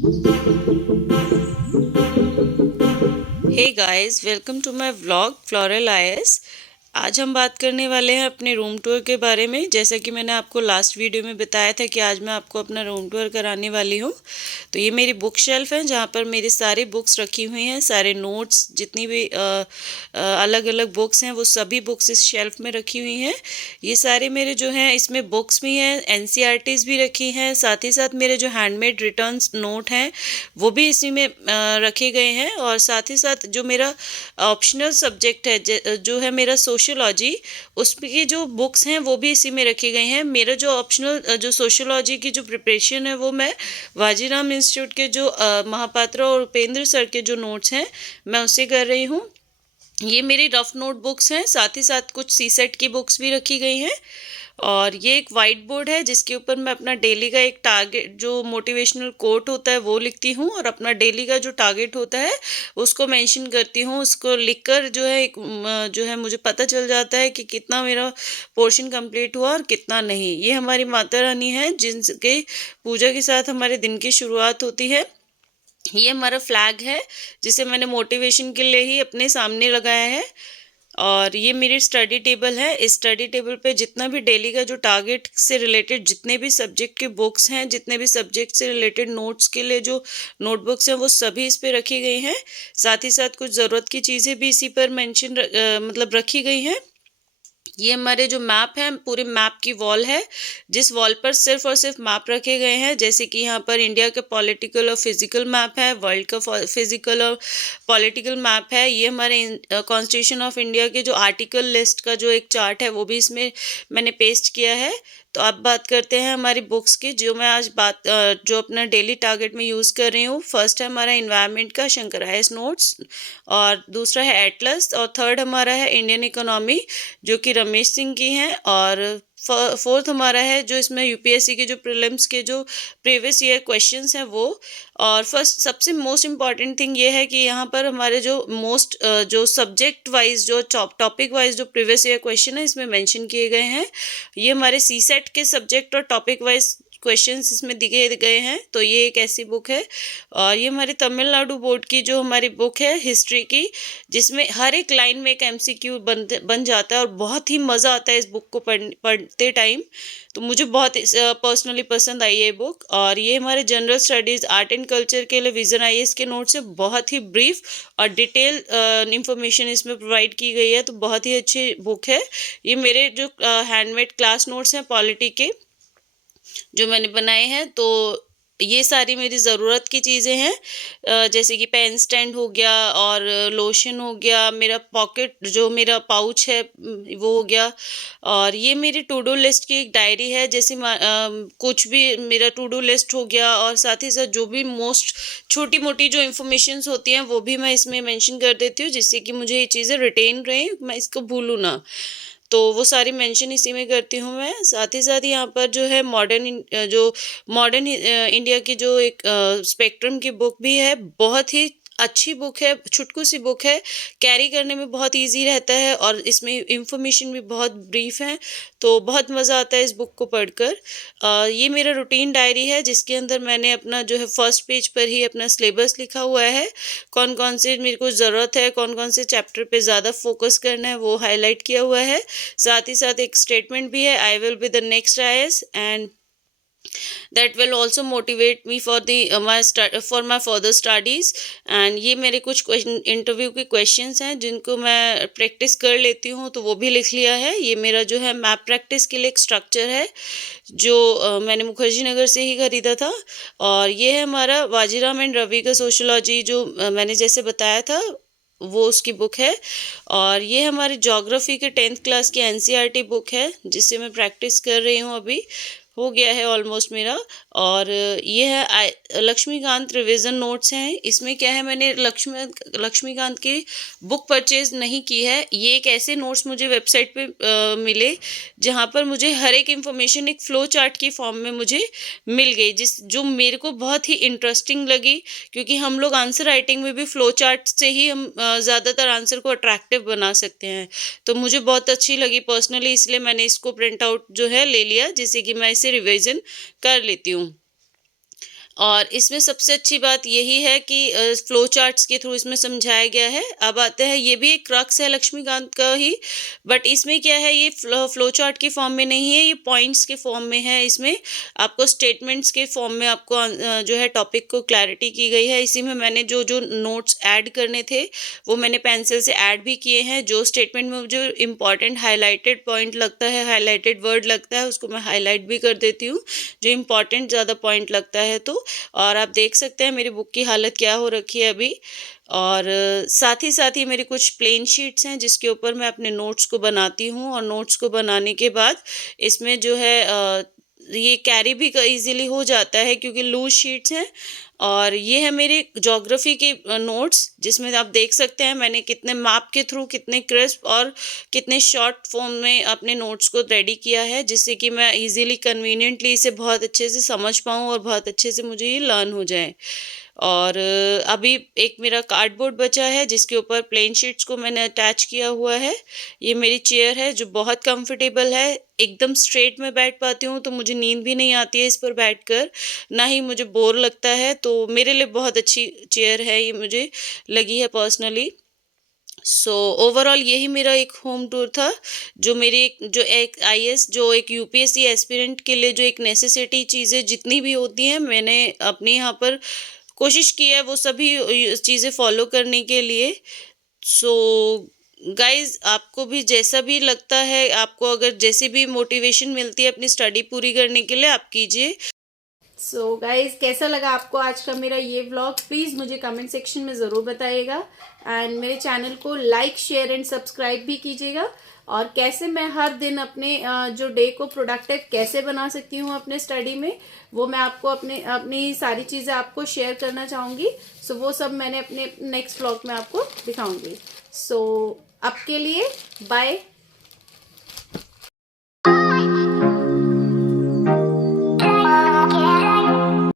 Hey guys, welcome to my vlog floral IAS. आज हम बात करने वाले हैं अपने रूम टूर के बारे में। जैसा कि मैंने आपको लास्ट वीडियो में बताया था कि आज मैं आपको अपना रूम टूर कराने वाली हूँ। तो ये मेरी बुक शेल्फ है जहाँ पर मेरी सारी बुक्स रखी हुई हैं, सारे नोट्स, जितनी भी अलग अलग बुक्स हैं वो सभी बुक्स इस शेल्फ में रखी हुई हैं। ये सारे मेरे जो हैं इसमें बुक्स भी हैं, एनसीईआरटीज़ भी रखी हैं, साथ ही साथ मेरे जो हैंडमेड रिटर्न्स नोट हैं वो भी इसी में रखे गए हैं। और साथ ही साथ जो मेरा ऑप्शनल सब्जेक्ट है जो है मेरा सोशियोलॉजी, उसकी जो बुक्स हैं वो भी इसी में रखी गई हैं। मेरा जो ऑप्शनल जो सोशियोलॉजी की जो प्रिपरेशन है वो मैं वाजीराम इंस्टीट्यूट के जो महापात्रा और उपेंद्र सर के जो नोट्स हैं मैं उससे कर रही हूँ। ये मेरी रफ नोट बुक्स हैं, साथ ही साथ कुछ सी सेट की बुक्स भी रखी गई हैं। और ये एक वाइट बोर्ड है जिसके ऊपर मैं अपना डेली का एक टारगेट, जो मोटिवेशनल कोट होता है वो लिखती हूँ, और अपना डेली का जो टारगेट होता है उसको मेंशन करती हूँ। उसको लिखकर जो है जो है मुझे पता चल जाता है कि कितना मेरा पोर्शन कंप्लीट हुआ और कितना नहीं। ये हमारी माता रानी है जिनके पूजा के साथ हमारे दिन की शुरुआत होती है। ये हमारा फ्लैग है जिसे मैंने मोटिवेशन के लिए ही अपने सामने लगाया है। और ये मेरी स्टडी टेबल है। इस स्टडी टेबल पे जितना भी डेली का जो टारगेट से रिलेटेड जितने भी सब्जेक्ट के बुक्स हैं, जितने भी सब्जेक्ट से रिलेटेड नोट्स के लिए जो नोटबुक्स हैं वो सभी इस पे रखी गई हैं। साथ ही साथ कुछ ज़रूरत की चीज़ें भी इसी पर मेंशन मतलब रखी गई हैं। ये हमारे जो मैप है, पूरे मैप की वॉल है जिस वॉल पर सिर्फ और सिर्फ मैप रखे गए हैं। जैसे कि यहाँ पर इंडिया का पॉलिटिकल और फिजिकल मैप है, वर्ल्ड का फिजिकल और पॉलिटिकल मैप है। ये हमारे कॉन्स्टिट्यूशन ऑफ इंडिया के जो आर्टिकल लिस्ट का जो एक चार्ट है वो भी इसमें मैंने पेस्ट किया है। तो अब बात करते हैं हमारी बुक्स की, जो मैं आज जो अपना डेली टारगेट में यूज़ कर रही हूँ। फर्स्ट है हमारा इन्वायरमेंट का शंकर आईएएस नोट्स, और दूसरा है एटलस, और थर्ड हमारा है इंडियन इकोनॉमी जो कि रमेश सिंह की हैं, और फोर्थ हमारा है जो इसमें यूपीएससी के जो प्रीलिम्स के जो प्रीवियस ईयर क्वेश्चंस हैं वो। और फर्स्ट सबसे मोस्ट इम्पॉर्टेंट थिंग ये है कि यहाँ पर हमारे जो जो सब्जेक्ट वाइज जो टॉपिक वाइज जो प्रीवियस ईयर क्वेश्चन है इसमें मेंशन किए गए हैं। ये हमारे सी सेट के सब्जेक्ट और टॉपिक वाइज क्वेश्चंस इसमें दिए गए हैं। तो ये एक ऐसी बुक है। और ये हमारी तमिलनाडु बोर्ड की जो हमारी बुक है हिस्ट्री की, जिसमें हर एक लाइन में एक एमसीक्यू बन जाता है, और बहुत ही मज़ा आता है इस बुक को पढ़ते टाइम। तो मुझे बहुत पर्सनली पसंद आई ये बुक। और ये हमारे general studies art and culture के लिए विजन आईएएस के नोट से बहुत ही ब्रीफ और डिटेल इंफॉर्मेशन इसमें प्रोवाइड की गई है। तो बहुत ही अच्छी बुक है। ये मेरे जो हैंडमेड क्लास नोट्स हैं पॉलिटी के जो मैंने बनाए हैं। तो ये सारी मेरी ज़रूरत की चीज़ें हैं, जैसे कि पेन स्टैंड हो गया, और लोशन हो गया, मेरा पॉकेट जो मेरा पाउच है वो हो गया। और ये मेरी टू डू लिस्ट की एक डायरी है, जैसे कुछ भी मेरा टू डू लिस्ट हो गया, और साथ ही साथ जो भी मोस्ट छोटी मोटी जो इन्फॉर्मेशंस होती हैं वो भी मैं इसमें मेंशन कर देती हूँ, जिससे कि मुझे ये चीज़ें रिटेन रहें, मैं इसको भूलूँ ना। तो वो सारी मेंशन इसी में करती हूँ मैं। साथ ही साथ यहाँ पर जो है मॉडर्न इंडिया की जो एक स्पेक्ट्रम की बुक भी है, बहुत ही अच्छी बुक है, छुटकू सी बुक है, कैरी करने में बहुत इजी रहता है, और इसमें इंफॉर्मेशन भी बहुत ब्रीफ है। तो बहुत मज़ा आता है इस बुक को पढ़कर। ये मेरा रूटीन डायरी है जिसके अंदर मैंने अपना जो है फर्स्ट पेज पर ही अपना सिलेबस लिखा हुआ है, कौन कौन से मेरे को ज़रूरत है, कौन कौन से चैप्टर पे ज़्यादा फोकस करना है वो हाईलाइट किया हुआ है। साथ ही साथ एक स्टेटमेंट भी है, I will be the next IAS and that will also motivate me for the for my further studies। and ये मेरे कुछ इंटरव्यू के क्वेश्चंस हैं जिनको मैं प्रैक्टिस कर लेती हूँ, तो वो भी लिख लिया है। ये मेरा जो है मैप प्रैक्टिस के लिए एक स्ट्रक्चर है जो मैंने मुखर्जी नगर से ही खरीदा था। और ये है हमारा वाजीराम एंड रवि का सोशियोलॉजी, जो मैंने जैसे बताया था वो उसकी बुक है। और ये हमारी ज्योग्राफी के 10th क्लास की एनसीईआरटी बुक है जिससे मैं प्रैक्टिस कर रही हूँ, अभी हो गया है ऑलमोस्ट मेरा। और ये है लक्ष्मीकांत रिवीजन नोट्स हैं। इसमें क्या है, मैंने लक्ष्मीकांत की बुक परचेज नहीं की है। ये एक ऐसे नोट्स मुझे वेबसाइट पे मिले जहाँ पर मुझे हर एक इन्फॉर्मेशन एक फ़्लो चार्ट की फॉर्म में मुझे मिल गई, जो मेरे को बहुत ही इंटरेस्टिंग लगी, क्योंकि हम लोग आंसर राइटिंग में भी फ़्लो चार्ट से ही हम ज़्यादातर आंसर को अट्रैक्टिव बना सकते हैं। तो मुझे बहुत अच्छी लगी पर्सनली, इसलिए मैंने इसको प्रिंट आउट जो है ले लिया, जिससे कि मैं इसे रिवीजन कर लेती हूँ। और इसमें सबसे अच्छी बात यही है कि फ्लो चार्ट्स के थ्रू इसमें समझाया गया है। अब आते हैं, ये भी एक क्रक्स है लक्ष्मीकांत का ही, बट इसमें क्या है, ये फ्लो चार्ट के फॉर्म में नहीं है, ये पॉइंट्स के फॉर्म में है। इसमें आपको स्टेटमेंट्स के फॉर्म में आपको जो है टॉपिक को क्लैरिटी की गई है। इसी में मैंने जो जो नोट्स ऐड करने थे वो मैंने पेंसिल से ऐड भी किए हैं। जो स्टेटमेंट में मुझे इंपॉर्टेंट हाईलाइटेड पॉइंट लगता है, हाईलाइटेड वर्ड लगता है, उसको मैं हाईलाइट भी कर देती हूँ, जो इंपॉर्टेंट ज़्यादा पॉइंट लगता है तो। और आप देख सकते हैं मेरी बुक की हालत क्या हो रखी है अभी। और साथ ही मेरी कुछ प्लेन शीट्स हैं जिसके ऊपर मैं अपने नोट्स को बनाती हूँ। और नोट्स को बनाने के बाद इसमें जो है ये कैरी भी इजीली हो जाता है क्योंकि लूज शीट्स हैं। और ये है मेरे ज्योग्राफी के नोट्स, जिसमें आप देख सकते हैं मैंने कितने मैप के थ्रू, कितने क्रिस्प और कितने शॉर्ट फॉर्म में अपने नोट्स को रेडी किया है, जिससे कि मैं इजीली कन्वीनियंटली इसे बहुत अच्छे से समझ पाऊँ और बहुत अच्छे से मुझे ये लर्न हो जाए। और अभी एक मेरा कार्डबोर्ड बचा है जिसके ऊपर प्लेन शीट्स को मैंने अटैच किया हुआ है। ये मेरी चेयर है जो बहुत कंफर्टेबल है, एकदम स्ट्रेट में बैठ पाती हूँ, तो मुझे नींद भी नहीं आती है इस पर बैठकर, ना ही मुझे बोर लगता है। तो मेरे लिए बहुत अच्छी चेयर है, ये मुझे लगी है पर्सनली। सो ओवरऑल यही मेरा एक होम टूर था, जो मेरी जो एक आईएएस, जो एक यूपीएससी एस्पिरेंट के लिए जो एक नेसेसिटी चीज़ें जितनी भी होती हैं, मैंने अपने यहाँ पर कोशिश की है वो सभी चीज़ें फॉलो करने के लिए। सो गाइज, आपको भी जैसा भी लगता है, आपको अगर जैसी भी मोटिवेशन मिलती है अपनी स्टडी पूरी करने के लिए, आप कीजिए। सो गाइज, कैसा लगा आपको आज का मेरा ये व्लॉग, प्लीज़ मुझे कमेंट सेक्शन में ज़रूर बताइएगा। एंड मेरे चैनल को लाइक, शेयर एंड सब्सक्राइब भी कीजिएगा। और कैसे मैं हर दिन अपने जो डे को प्रोडक्टिव कैसे बना सकती हूँ अपने स्टडी में, वो मैं आपको अपनी सारी चीज़ें आपको शेयर करना चाहूँगी। सो वो सब मैंने अपने नेक्स्ट व्लॉग में आपको दिखाऊँगी। सो अब के लिए बाय।